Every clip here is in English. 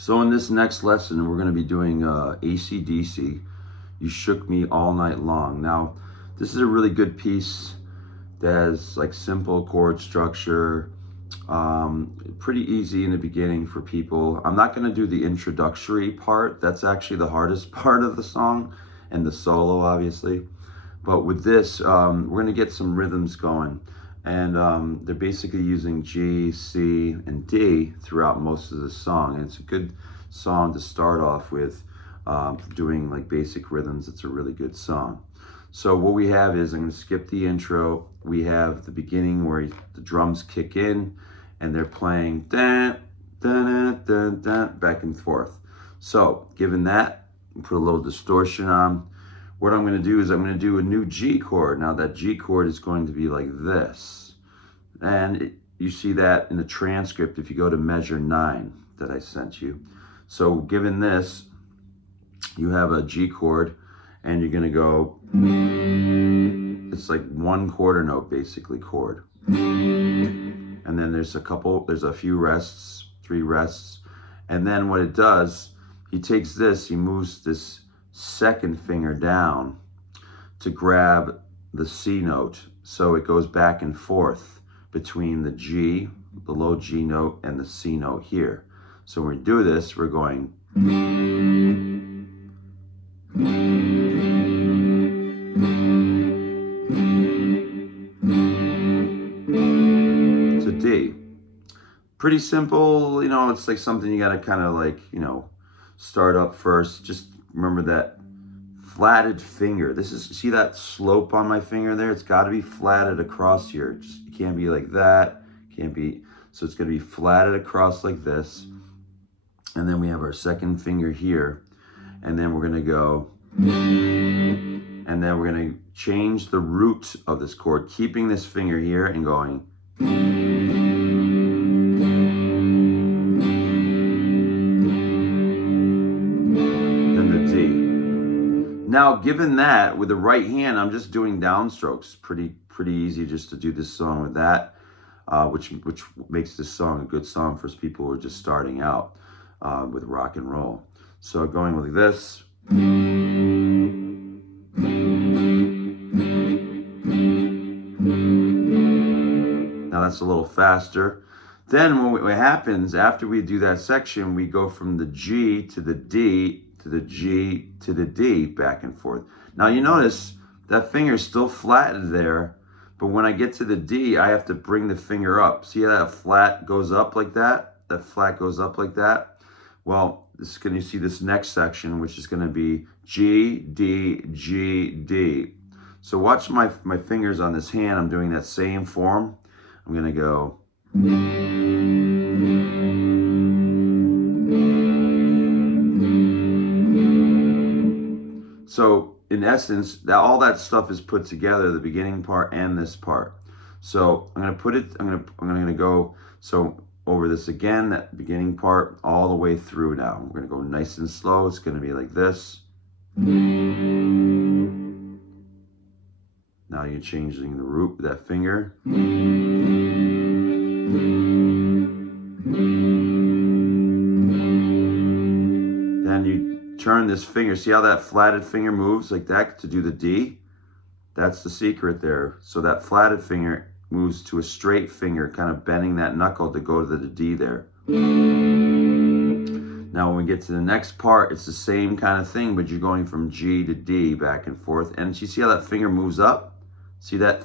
So in this next lesson, we're going to be doing AC/DC, You Shook Me All Night Long. Now, this is a really good piece that has like simple chord structure, pretty easy in the beginning for people. I'm not going to do the introductory part. That's actually the hardest part of the song, and the solo, obviously. But with this, we're going to get some rhythms going. And they're basically using G, C, and D throughout most of the song. And it's a good song to start off with, doing like basic rhythms. It's a really good song. So what we have is, I'm going to skip the intro. We have the beginning where the drums kick in and they're playing dun, dun, dun, dun, dun, back and forth. So given that, put a little distortion on. What I'm going to do is I'm going to do a new G chord. Now that G chord is going to be like this. And you see that in the transcript if you go to measure 9 that I sent you. So given this, you have a G chord and you're going to go, it's like one quarter note basically chord. And then there's a few rests, 3 rests. And then what it does, he takes this, he moves this second finger down to grab the C note. So it goes back and forth between the G, the low G note, and the C note here. So when we do this, we're going to D. Pretty simple, it's like something you gotta kind of like, start up first. Just remember that flatted finger. See that slope on my finger there? It's got to be flatted across here. It can't be like that. So it's going to be flatted across like this. And then we have our second finger here. And then we're going to go, and then we're going to change the root of this chord, keeping this finger here and going. Now, given that, with the right hand, I'm just doing downstrokes. Pretty easy just to do this song with that, which makes this song a good song for people who are just starting out with rock and roll. So going like this. Now that's a little faster. Then what happens after we do that section, we go from the G to the D, to the G to the D, back and forth. Now you notice that finger is still flattened there, but when I get to the D, I have to bring the finger up. See how that flat goes up like that? That flat goes up like that? Well, you see this next section, which is going to be G, D, G, D. So watch my fingers on this hand. I'm doing that same form. I'm going to go. So in essence, all that stuff is put together, the beginning part and this part. So I'm going to go over this again, that beginning part all the way through now. We're going to go nice and slow. It's going to be like this. Now you're changing the root with that finger. Then you turn this finger. See how that flatted finger moves like that to do the D? That's the secret there. So that flatted finger moves to a straight finger, kind of bending that knuckle to go to the D there. Now when we get to the next part, it's the same kind of thing, but you're going from G to D back and forth. And you see how that finger moves up? See that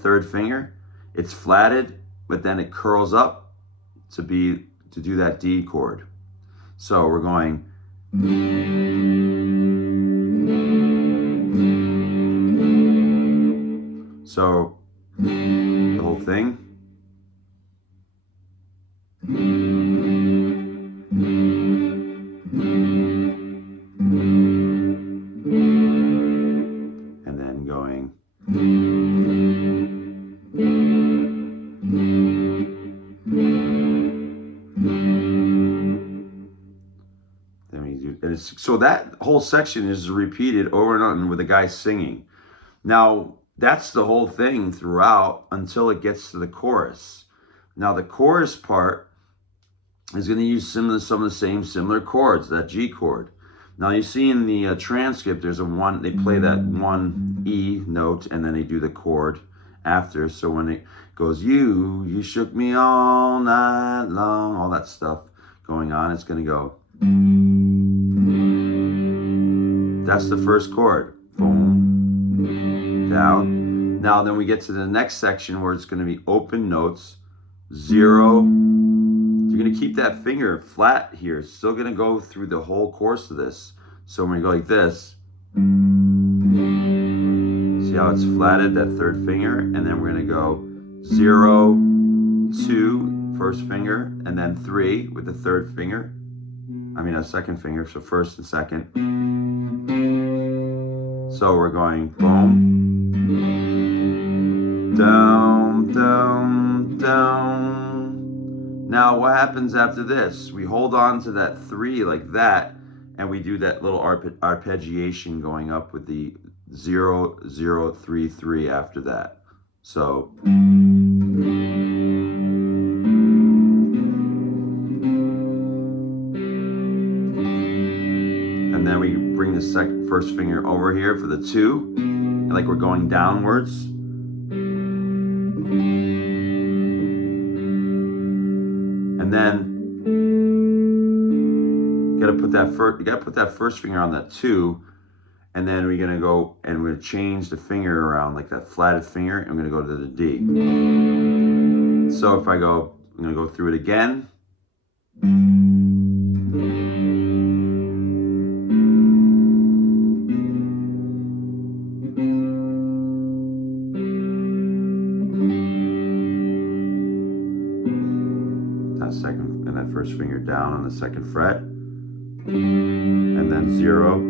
third finger? It's flatted, but then it curls up to do that D chord. So we're going. So the whole thing. And then going. So that whole section is repeated over and over with the guy singing. Now, that's the whole thing throughout until it gets to the chorus. Now, the chorus part is going to use some of the same similar chords, that G chord. Now you see in the transcript, there's a one, they play that one E note and then they do the chord after. So when it goes, you shook me all night long, all that stuff going on, it's going to go. That's the first chord. Boom, down. Now then we get to the next section where it's going to be open notes, 0. You're going to keep that finger flat here. It's still going to go through the whole course of this. So when we go like this, see how it's flatted, that third finger? And then we're going to go 0, 2, first finger, and then 3 with the third finger. I mean a second finger, so first and second. So we're going boom, down, down, down. Now what happens after this? We hold on to that 3 like that, and we do that little arpeggiation going up with the 0, 0, 3, 3 after that. So and then we bring the first finger over here for the 2, and like we're going downwards. And then you gotta put that first finger on that 2, and then we're gonna go and we're gonna change the finger around like that flatted finger, and I'm gonna go to the D. So if I go, I'm gonna go through it again. Second, and that first finger down on the second fret, and then 0.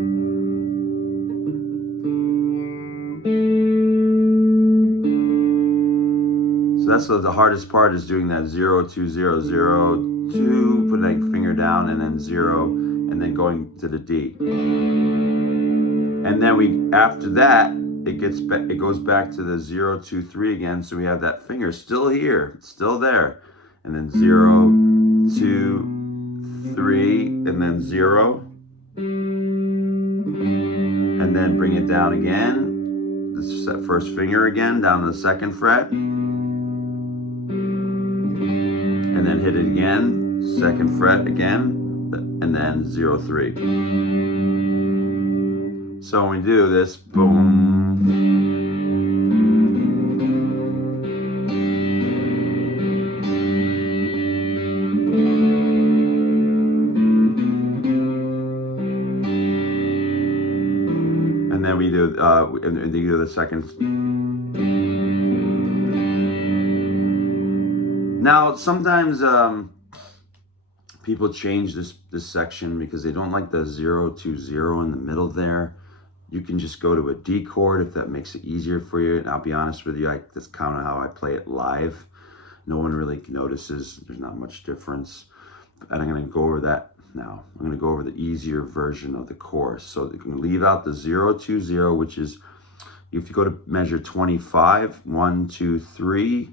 So that's the hardest part, is doing that 0, 2, 0, 0, 2, putting that finger down, and then 0, and then going to the D. And then after that, it goes back to the 0, 2, 3 again. So we have that finger still here, still there. And then 0, 2, 3, and then 0. And then bring it down again. This is that first finger again, down to the second fret. And then hit it again, second fret again, and then 0, 3. So when we do this, boom. And then we do, and you do the second. Now, sometimes people change this section because they don't like the 0, 2, 0 in the middle there. You can just go to a D chord if that makes it easier for you. And I'll be honest with you, that's kind of how I play it live. No one really notices. There's not much difference. And I'm going to go over that now. I'm going to go over the easier version of the chorus. So you can leave out the 0, 2, 0, which is, if you go to measure 25, 1, 2, 3,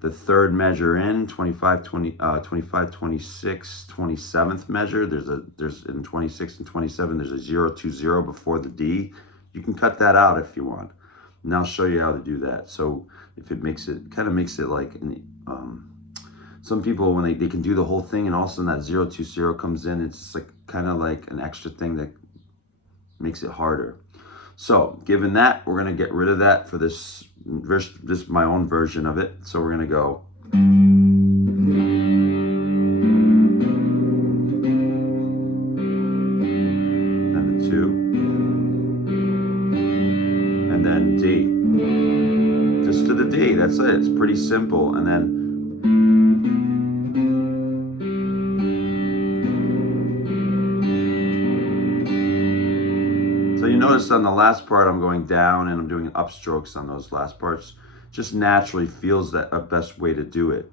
the third measure in 25, 26, 27th measure, there's in 26 and 27, there's a 0, 2, 0 before the D. You can cut that out if you want. And I'll show you how to do that. So if it kind of makes it like, some people, when they can do the whole thing, and all of a sudden that 0, 2, 0 comes in, it's like kind of like an extra thing that makes it harder. So given that, we're going to get rid of that for this my own version of it. So we're going to go. And the 2. And then D. Just to the D, that's it. It's pretty simple. And then so you notice on the last part, I'm going down and I'm doing upstrokes on those last parts. Just naturally feels that a best way to do it.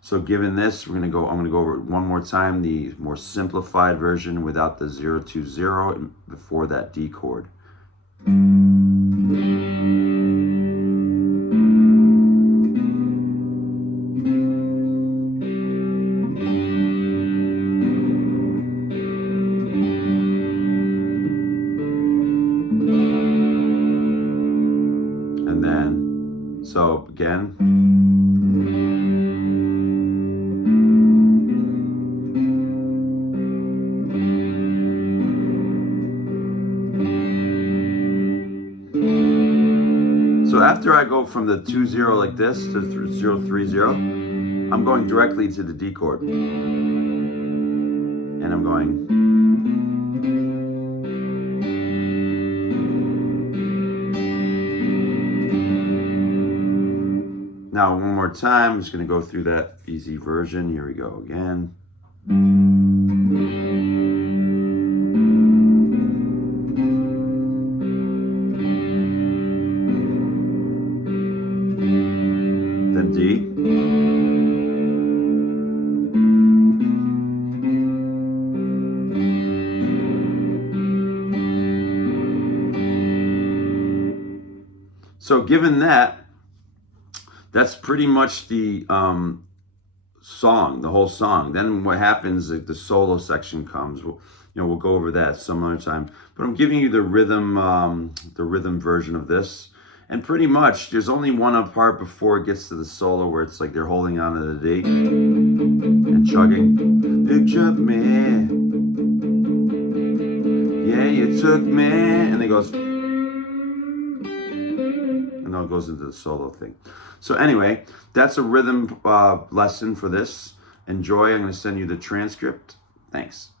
So given this, I'm going to go over it one more time, the more simplified version without the 0, 2, 0 before that D chord. again. So after I go from the 2-0 like this to 0-3-0, I'm going directly to the D chord. And I'm going. Now one more time, I'm just going to go through that easy version. Here we go again. Then D. So given that, that's pretty much the song, the whole song. Then what happens, like the solo section comes. We'll go over that some other time. But I'm giving you the rhythm version of this. And pretty much, there's only one part before it gets to the solo where it's like they're holding on to the D and chugging. You took me, yeah, you took me, and it goes. And then it goes into the solo thing. So anyway, that's a rhythm lesson for this. Enjoy. I'm going to send you the transcript. Thanks.